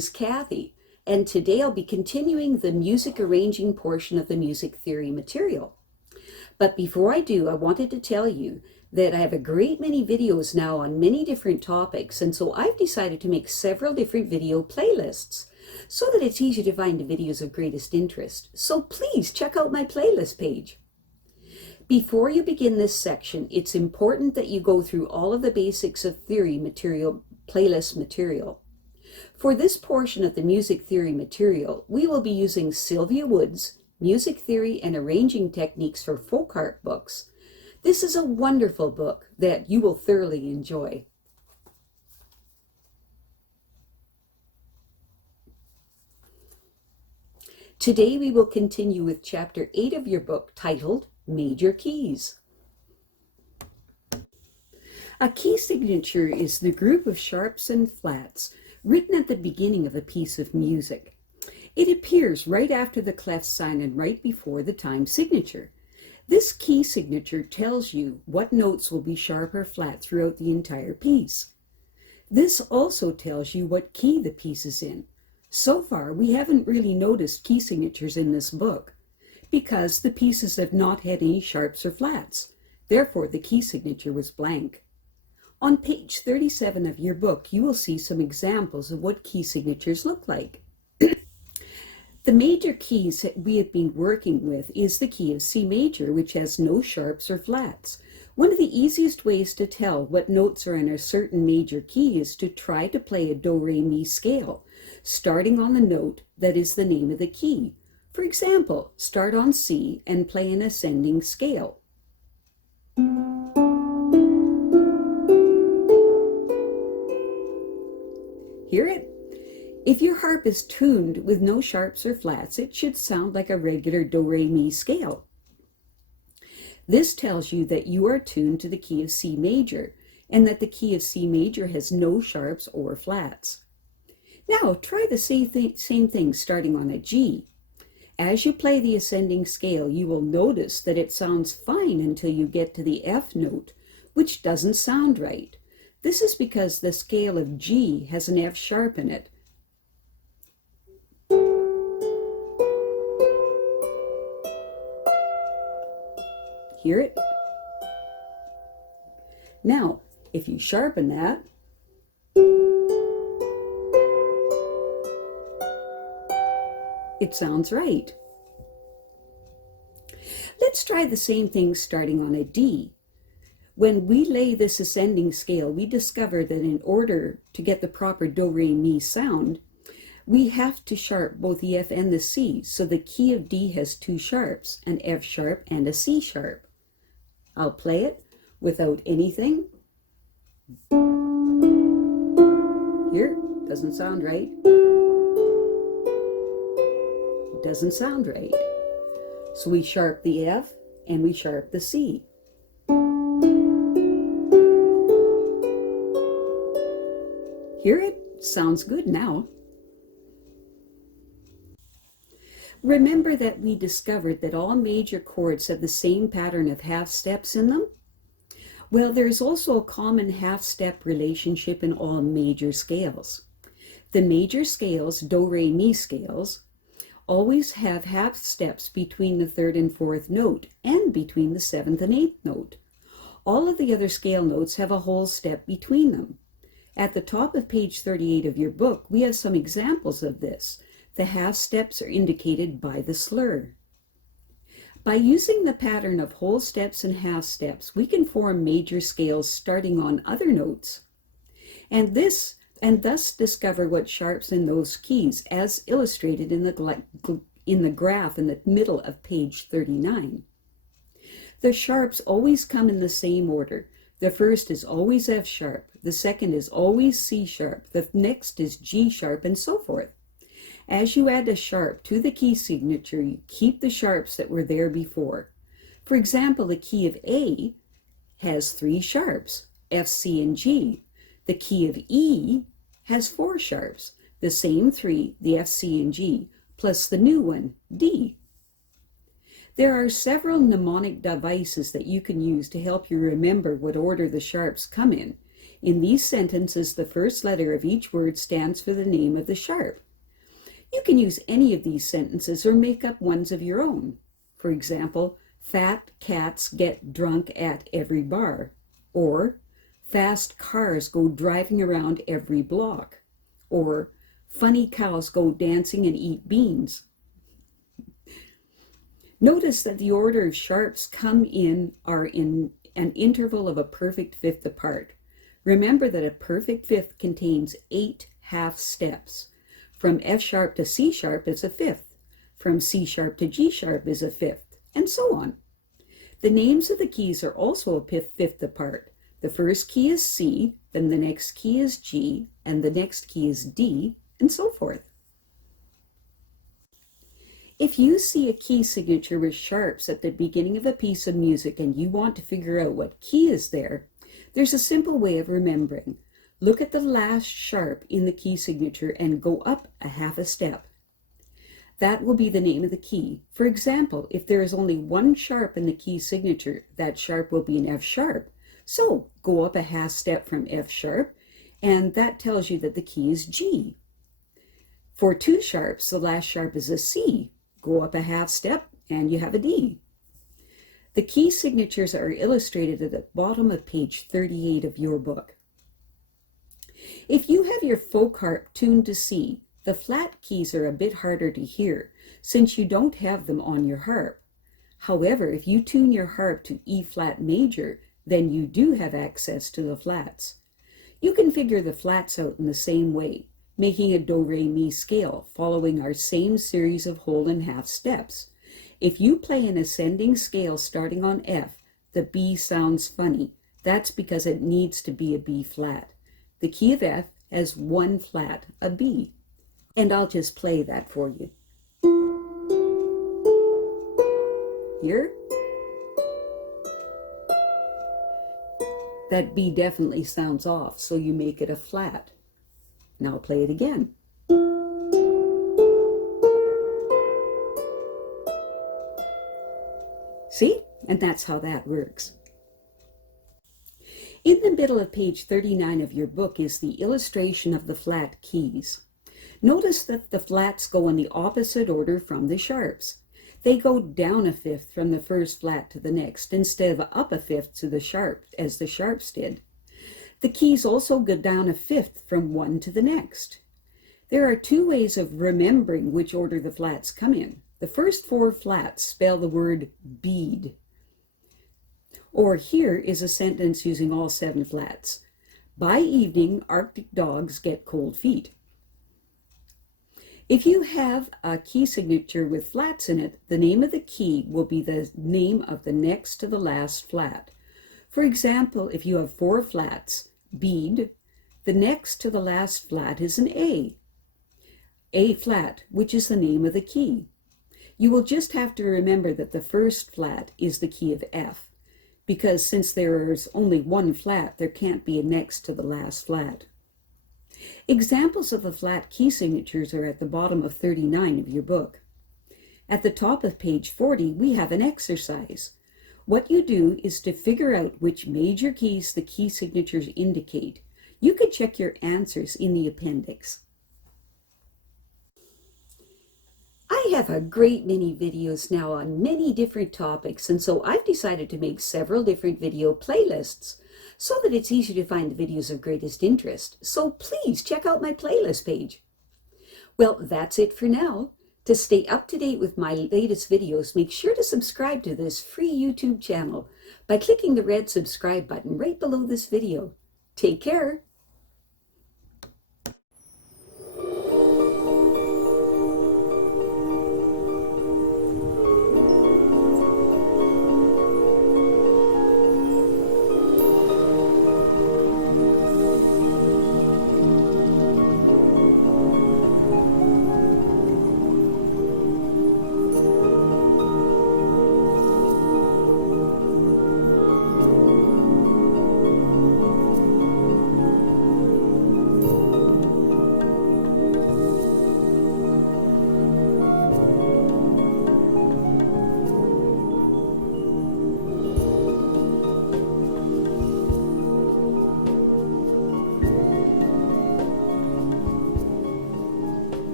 is Kathy, and today I'll be continuing the music arranging portion of the music theory material. But before I do, I wanted to tell you that I have a great many videos now on many different topics, and so I've decided to make several different video playlists so that it's easy to find the videos of greatest interest. So please check out my playlist page. Before you begin this section, it's important that you go through all of the basics of theory material, playlist material. For this portion of the music theory material, we will be using Sylvia Woods' Music Theory and Arranging Techniques for Folk Art books. This is a wonderful book that you will thoroughly enjoy. Today we will continue with Chapter 8 of your book titled Major Keys. A key signature is the group of sharps and flats written at the beginning of a piece of music. It appears right after the clef sign and right before the time signature. This key signature tells you what notes will be sharp or flat throughout the entire piece. This also tells you what key the piece is in. So far, we haven't really noticed key signatures in this book because the pieces have not had any sharps or flats. Therefore, the key signature was blank. On page 37 of your book, you will see some examples of what key signatures look like. The major keys that we have been working with is the key of C major, which has no sharps or flats. One of the easiest ways to tell what notes are in a certain major key is to try to play a do-re-mi scale, starting on the note that is the name of the key. For example, start on C and play an ascending scale. Hear it? If your harp is tuned with no sharps or flats, it should sound like a regular do-re-mi scale. This tells you that you are tuned to the key of C major, and that the key of C major has no sharps or flats. Now, try the same thing starting on a G. As you play the ascending scale, you will notice that it sounds fine until you get to the F note, which doesn't sound right. This is because the scale of G has an F sharp in it. Hear it? Now, if you sharpen that, it sounds right. Let's try the same thing starting on a D. When we lay this ascending scale, we discover that in order to get the proper do-re-mi sound, we have to sharp both the F and the C, so the key of D has two sharps, an F sharp and a C sharp. I'll play it without anything. Here, doesn't sound right. Doesn't sound right. So we sharp the F and we sharp the C. Hear it? Sounds good now. Remember that we discovered that all major chords have the same pattern of half steps in them? Well, there's also a common half-step relationship in all major scales. The major scales, do-re-mi scales, always have half steps between the third and fourth note and between the seventh and eighth note. All of the other scale notes have a whole step between them. At the top of page 38 of your book, we have some examples of this. The half steps are indicated by the slur. By using the pattern of whole steps and half steps, we can form major scales starting on other notes, and thus discover what sharps in those keys, as illustrated in the graph in the middle of page 39. The sharps always come in the same order. The first is always F sharp, the second is always C sharp, the next is G sharp, and so forth. As you add a sharp to the key signature, you keep the sharps that were there before. For example, the key of A has three sharps, F, C, and G. The key of E has four sharps, the same three, the F, C, and G, plus the new one, D. There are several mnemonic devices that you can use to help you remember what order the sharps come in. In these sentences, the first letter of each word stands for the name of the sharp. You can use any of these sentences or make up ones of your own. For example, fat cats get drunk at every bar, or fast cars go driving around every block, or funny cows go dancing and eat beans. Notice that the order of sharps come in are in an interval of a perfect fifth apart. Remember that a perfect fifth contains 8 half steps. From F sharp to C sharp is a fifth. From C sharp to G sharp is a fifth, and so on. The names of the keys are also a fifth apart. The first key is C, then the next key is G, and the next key is D, and so forth. If you see a key signature with sharps at the beginning of a piece of music and you want to figure out what key is there, there's a simple way of remembering. Look at the last sharp in the key signature and go up a half a step. That will be the name of the key. For example, if there is only one sharp in the key signature, that sharp will be an F sharp. So go up a half step from F sharp, and that tells you that the key is G. For 2 sharps, the last sharp is a C. Go up a half step, and you have a D. The key signatures are illustrated at the bottom of page 38 of your book. If you have your folk harp tuned to C, the flat keys are a bit harder to hear since you don't have them on your harp. However, if you tune your harp to E flat major, then you do have access to the flats. You can figure the flats out in the same way, making a do-re-mi scale following our same series of whole and half steps. If you play an ascending scale starting on F, the B sounds funny. That's because it needs to be a B flat. The key of F has 1 flat, a B. And I'll just play that for you. Here? That B definitely sounds off, so you make it a flat. Now play it again. See? And that's how that works. In the middle of page 39 of your book is the illustration of the flat keys. Notice that the flats go in the opposite order from the sharps. They go down a fifth from the first flat to the next instead of up a fifth to the sharp as the sharps did. The keys also go down a fifth from one to the next. There are 2 ways of remembering which order the flats come in. The first 4 flats spell the word bead. Or here is a sentence using all 7 flats. By evening, Arctic dogs get cold feet. If you have a key signature with flats in it, the name of the key will be the name of the next to the last flat. For example, if you have 4 flats, bead, the next to the last flat is an A flat, which is the name of the key. You will just have to remember that the first flat is the key of F, because since there is only 1 flat, there can't be a next to the last flat. Examples of the flat key signatures are at the bottom of 39 of your book. At the top of page 40, we have an exercise. What you do is to figure out which major keys the key signatures indicate. You can check your answers in the appendix. I have a great many videos now on many different topics, and so I've decided to make several different video playlists so that it's easy to find the videos of greatest interest. So please check out my playlist page. Well, that's it for now. To stay up to date with my latest videos, make sure to subscribe to this free YouTube channel by clicking the red subscribe button right below this video. Take care.